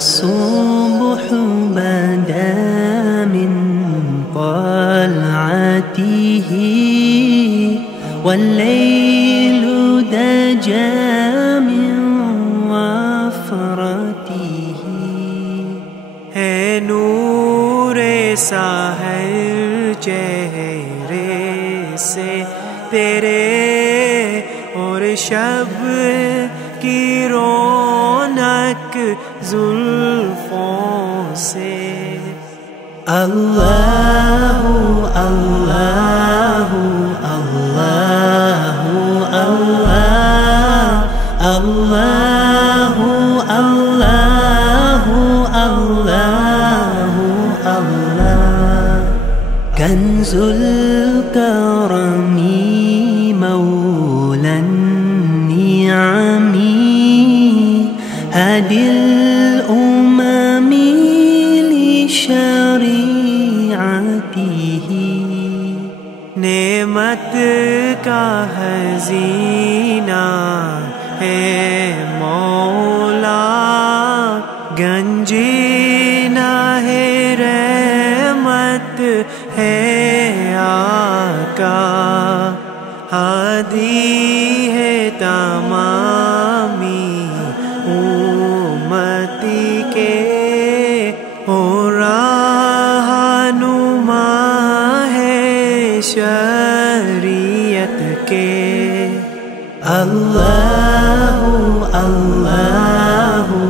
الصبح بدا من طلعته والليل دجى من وفرته है नूर साहिर चेहरे से तेरे और शब की रौनक जुल्फों से अल्लाहु अल्लाहु अल्लाहु अल्लाह अल्लाहु अल्लाहु अल्लाहु अल्लाह कंजुल करमी मौलन निअमी هادي الأمم لشريعته नेमत का खज़ीना है मौला गंजीना है रहमत है आका हादी है तमामी उम्मती के हो रहनुमा है शरीयत के अल्लाहु अल्लाहु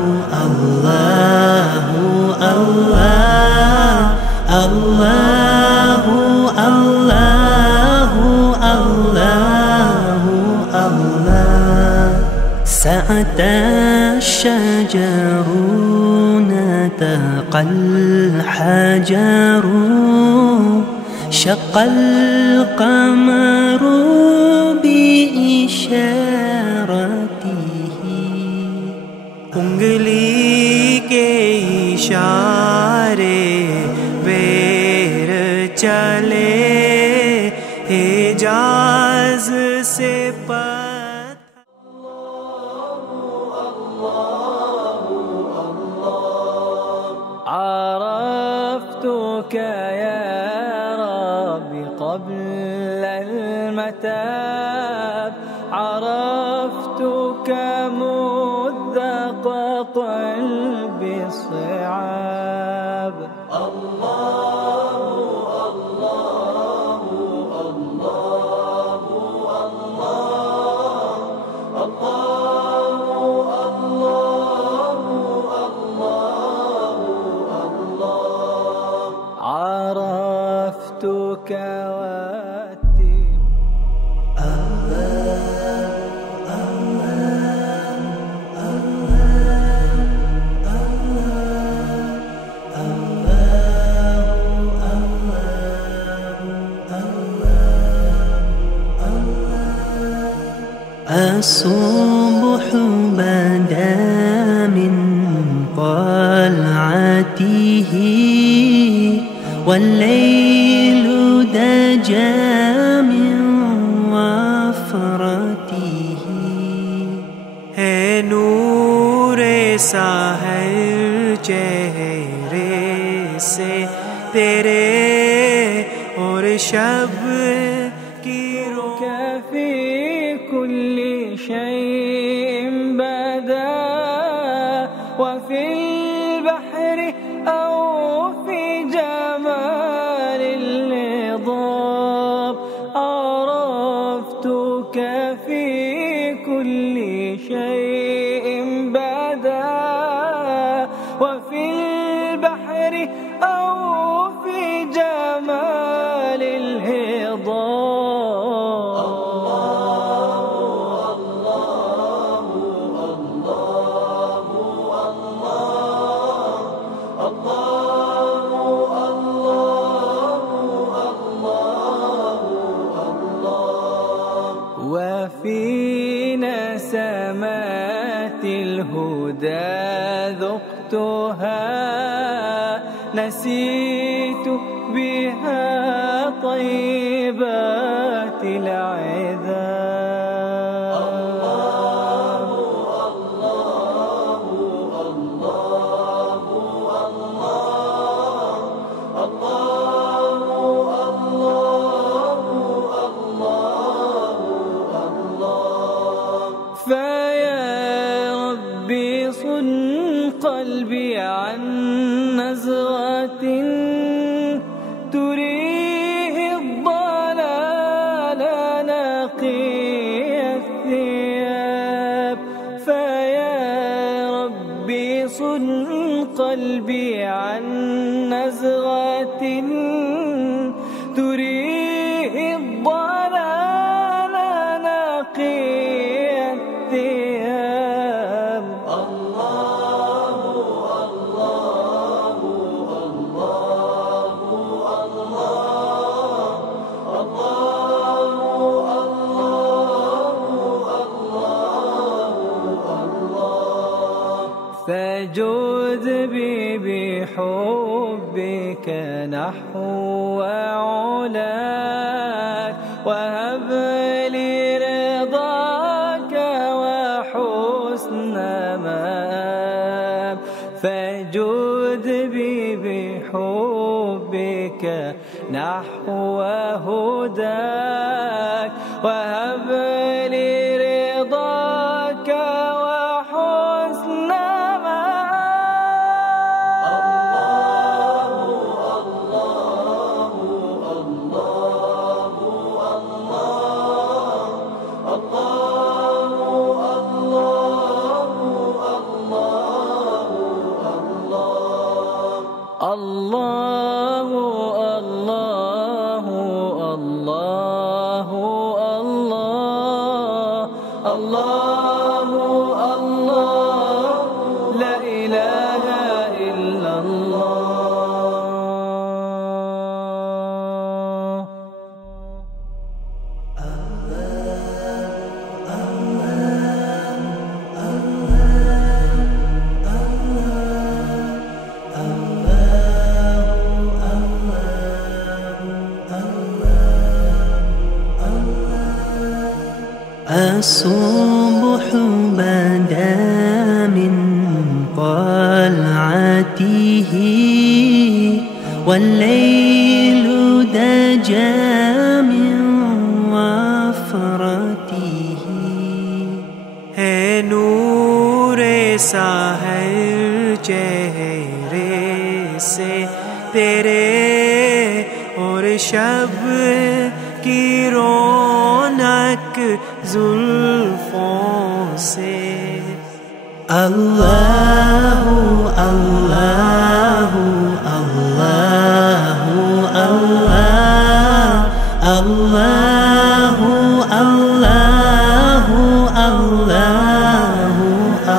अल्लाहु अल्लाह अल्लाहु अल्लाहु अल्लाहु अल्लाह سعت الشجر نطق الحجر شق القمر بإشارته उंगली के इशारे बेर चले हिजाज से عرفتك يا رب قبل المتاب عرفتك مذ قلبي الصعاب عرفتك واتي الصبح بدا من طلعته والليل دجى من وفرته है नूर साहिर चेहरे से तेरे और शब की في كل شيء بدا وفي البحر أو في جمال النظام عرفتك في كل شيء بدا وفي البحر أو في جمال الهضام وفي نسمات الهدى ذقتها نسيت بها طيبات العذاب الله الله الله الله الله فيا ربي صن قلبي عن نزغة تريه الضلال نقي الثياب فيا ربي صن قلبي عن نزغة تريه الضلال نقي الثياب الله الله الله فجد بي بحبك نحو علاك وهب لي رضاك وحسن مآب فجد بي بحبك نحو هداك وهب لي رضاك وحسن الله الله الله الله الله الله لا إله إلا الله الصبح بدا من طلعته والليل دجى من وفرته है नूर साहिर चेहरे से तेरे और शब की रौनक जुल्फों से अल्लाहु अल्लाहु अल्लाहु अल्लाह अल्लाहु अल्लाहु अल्लाहु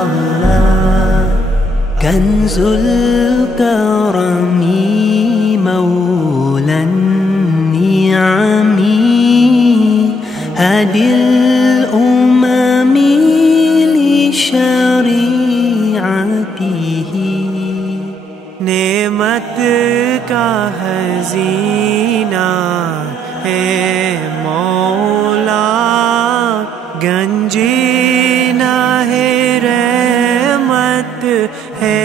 अल्लाह कंजुल करमी मौला निअमी هادي الأمم لشريعته नेमत का खजीना है मौला गंजीना है रहमत है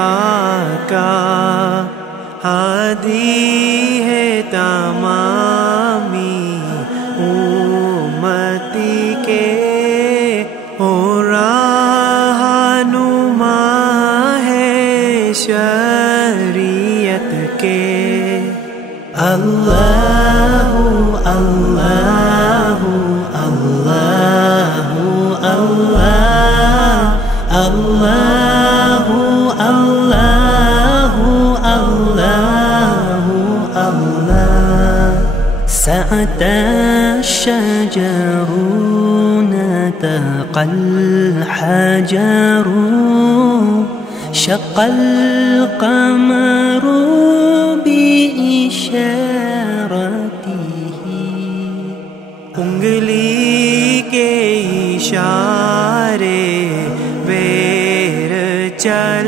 आका हादी है तमामी उम्मती के हो रहनुमा शरीयत के। अल्लाहु अल्लाहु अल्लाहु अल्लाह अल्लाहु अल्लाहु अल्लाहु अल्लाह। سعت الشجر نطق الحجر شق القمر بإشارته। उंगली के इशारे बेर चढ़